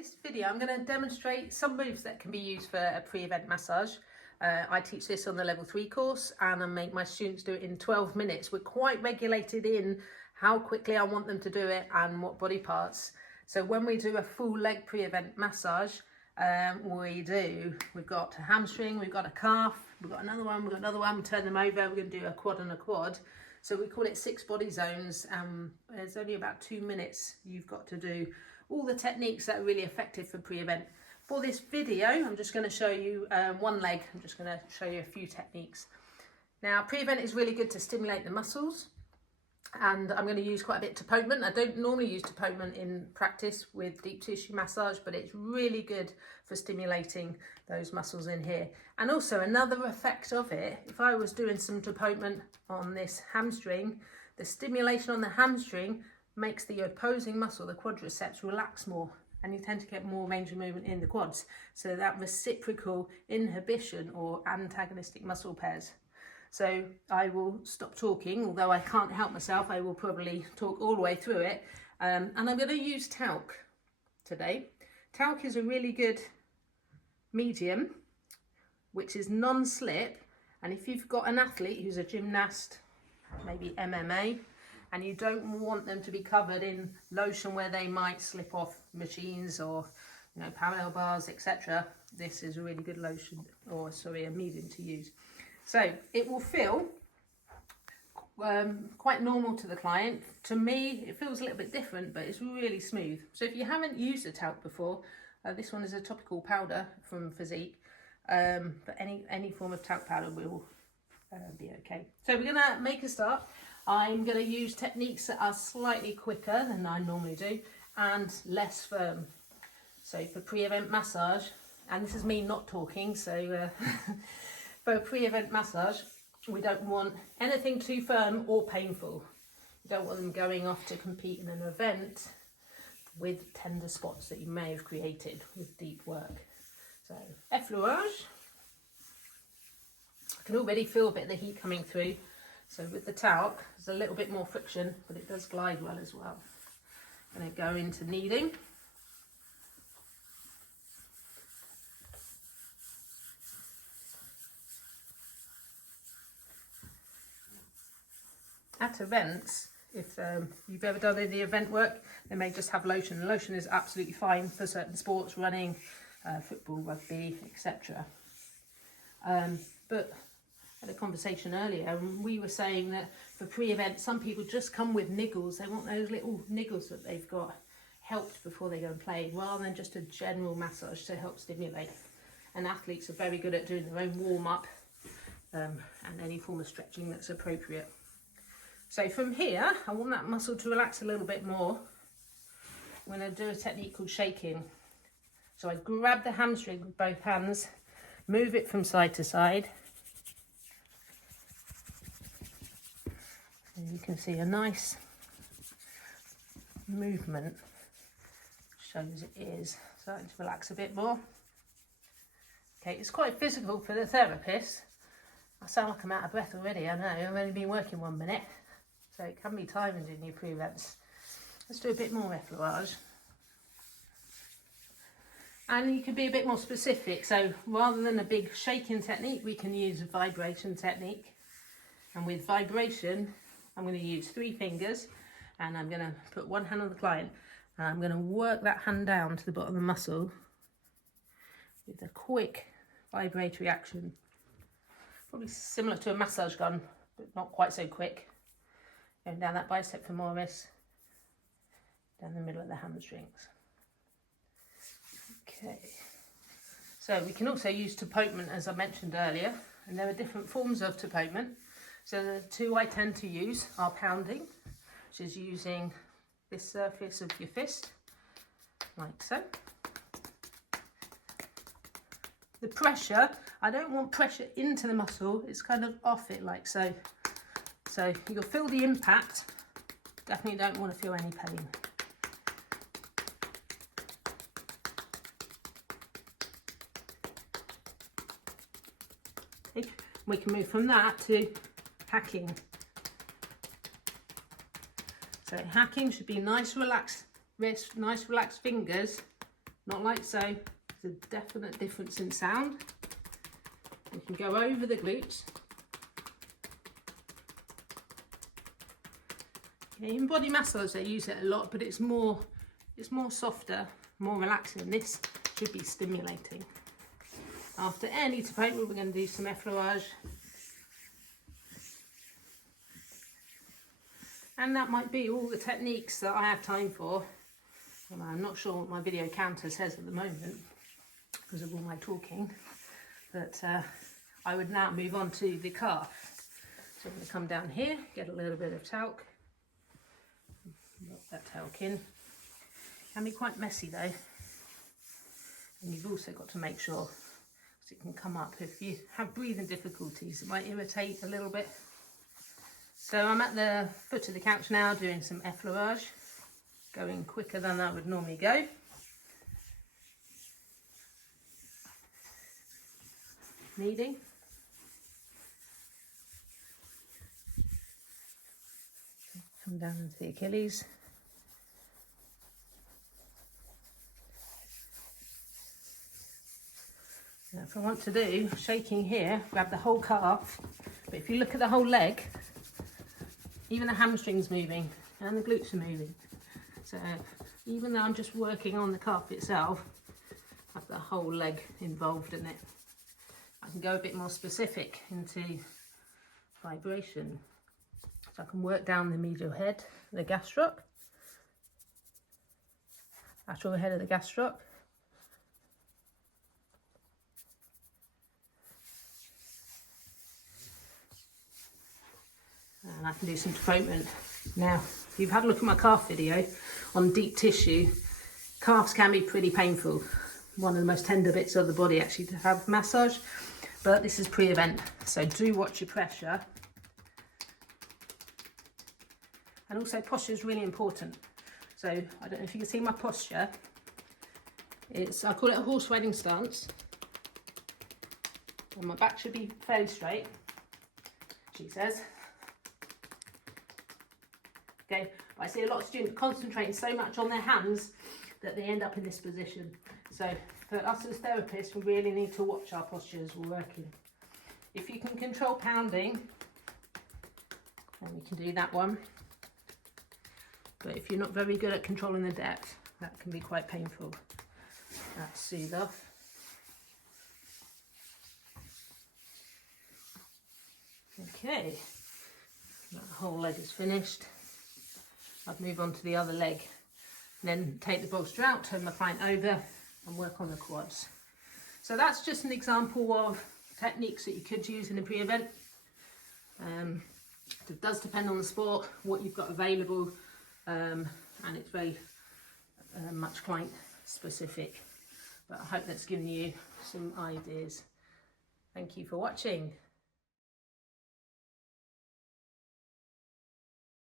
This video I'm going to demonstrate some moves that can be used for a pre-event massage. I teach this on the level 3 course and I make my students do it in 12 minutes. We're quite regulated in how quickly I want them to do it and what body parts. So when we do a full leg pre-event massage, we've got a hamstring, we've got a calf, we've got another one, turn them over, we're going to do a quad and a quad. So we call it 6 body zones. There's only about 2 minutes you've got to do all the techniques that are really effective for pre-event. For this video, I'm just going to show you one leg. I'm just going to show you a few techniques. Now, pre-event is really good to stimulate the muscles, and I'm going to use quite a bit of topotement. I don't normally use topotement in practice with deep tissue massage, but it's really good for stimulating those muscles in here. And also another effect of it, if I was doing some topotement on this hamstring, the stimulation on the hamstring makes the opposing muscle, the quadriceps, relax more, and you tend to get more range of movement in the quads. So that reciprocal inhibition or antagonistic muscle pairs. So I will stop talking, although I can't help myself, I will probably talk all the way through it. And I'm going to use talc today. Talc is a really good medium, which is non-slip. And if you've got an athlete who's a gymnast, maybe MMA, and you don't want them to be covered in lotion where they might slip off machines or, you know, parallel bars, etc., this is a really good lotion, or sorry, a medium to use. So it will feel quite normal to the client. To me, it feels a little bit different, but it's really smooth. So if you haven't used a talc before, this one is a topical powder from Physique, but any form of talc powder will be okay. So we're gonna make a start. I'm going to use techniques that are slightly quicker than I normally do and less firm. So for pre-event massage, and this is me not talking, so for a pre-event massage, we don't want anything too firm or painful. We don't want them going off to compete in an event with tender spots that you may have created with deep work. So effleurage. I can already feel a bit of the heat coming through. So with the talc, there's a little bit more friction, but it does glide well as well. I'm going to go into kneading. At events, if you've ever done any event work, they may just have lotion. Lotion is absolutely fine for certain sports, running, football, rugby, etc. But I had a conversation earlier and we were saying that for pre-event, some people just come with niggles. They want those little niggles that they've got helped before they go and play, rather than just a general massage to help stimulate. And athletes are very good at doing their own warm-up and any form of stretching that's appropriate. So from here, I want that muscle to relax a little bit more. I'm going to do a technique called shaking. So I grab the hamstring with both hands, move it from side to side. And you can see a nice movement, shows it is starting to relax a bit more. Okay, it's quite physical for the therapist. I sound like I'm out of breath already, I know, I've only been working 1 minute. So it can be timing in your pre-events. Let's do a bit more effleurage. And you can be a bit more specific. So rather than a big shaking technique, we can use a vibration technique. And with vibration, I'm going to use 3 fingers and I'm going to put one hand on the client and I'm going to work that hand down to the bottom of the muscle with a quick vibratory action. Probably similar to a massage gun, but not quite so quick. Going down that bicep femoris, down the middle of the hamstrings. Okay. So we can also use topotement, as I mentioned earlier, and there are different forms of topotement. So the 2 I tend to use are pounding, which is using this surface of your fist, like so. The pressure, I don't want pressure into the muscle, it's kind of off it like so. So you'll feel the impact, definitely don't want to feel any pain. Okay. We can move from that to hacking. So hacking should be nice relaxed wrist, nice relaxed fingers, not like so. There's a definite difference in sound. You can go over the glutes. Okay, in body massage they use it a lot, but it's more softer, more relaxing. This should be stimulating. After any tapework, we're going to do some effleurage. And that might be all the techniques that I have time for. And I'm not sure what my video counter says at the moment because of all my talking. But I would now move on to the calf. So I'm going to come down here, get a little bit of talc. Rub that talc in. Can be quite messy though. And you've also got to make sure it can come up. If you have breathing difficulties, it might irritate a little bit. So I'm at the foot of the couch now doing some effleurage, going quicker than I would normally go. Kneading. Come down into the Achilles. Now if I want to do shaking here, grab the whole calf, but if you look at the whole leg, even the hamstring's moving and the glutes are moving. So even though I'm just working on the calf itself, I have the whole leg involved in it. I can go a bit more specific into vibration. So I can work down the medial head, the gastroc, lateral head of the gastroc. And I can do some development. Now, if you've had a look at my calf video on deep tissue, calves can be pretty painful. One of the most tender bits of the body actually to have massage, but this is pre-event, so do watch your pressure. And also posture is really important. So I don't know if you can see my posture. I call it a horse riding stance. And my back should be fairly straight, she says. Okay, but I see a lot of students concentrating so much on their hands that they end up in this position. So for us as therapists, we really need to watch our posture as we're working. If you can control pounding, then we can do that one. But if you're not very good at controlling the depth, that can be quite painful. That's soothe off. Okay, that whole leg is finished. I'd move on to the other leg, then take the bolster out, turn my client over and work on the quads. So that's just an example of techniques that you could use in a pre-event. It does depend on the sport, what you've got available, and it's very much client specific. But I hope that's given you some ideas. Thank you for watching.